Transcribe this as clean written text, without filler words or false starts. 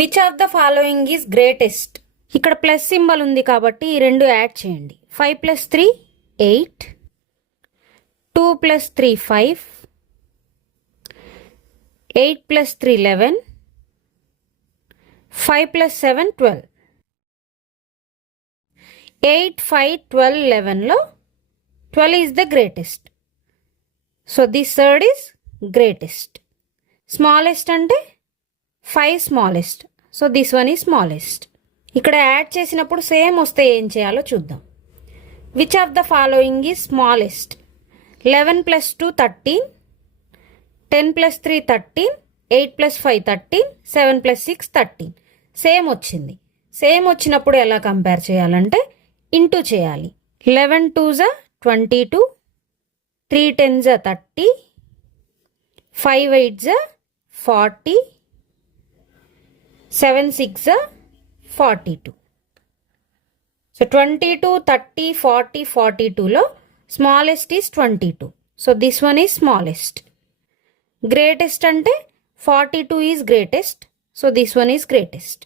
Which of the following is greatest? ఇక్కడ plus symbol ఉంది కాబట్టి ఈ రెండు యాడ్ చేయండి. 5 + 3 8, 2 + 3 5, 8 + 3 11, 5 + 7 12. 8, 5, 12, 11లో 12 is the greatest. So this third is greatest. Smallest అంటే 5 smallest. So this one is smallest. ఇక్కడ యాడ్ చేసినప్పుడు సేమ్ వస్తే ఏం చేయాలో చూద్దాం. Which of the following is smallest? 11 + 2 13, 10 + 3 13, 8 + 5 13, 7 + 6 13. సేమ్ వచ్చింది. సేమ్ వచ్చినప్పుడు ఎలా కంపేర్ చేయాలంటే ఇంటూ చేయాలి. 11 2s 22, 3 10s 30, 5 8s 40, 7 6 42. సో 22, 30, 40, 42లో smallest is 22. So this one is smallest. Greatest అంటే 42 is greatest. So this one is greatest.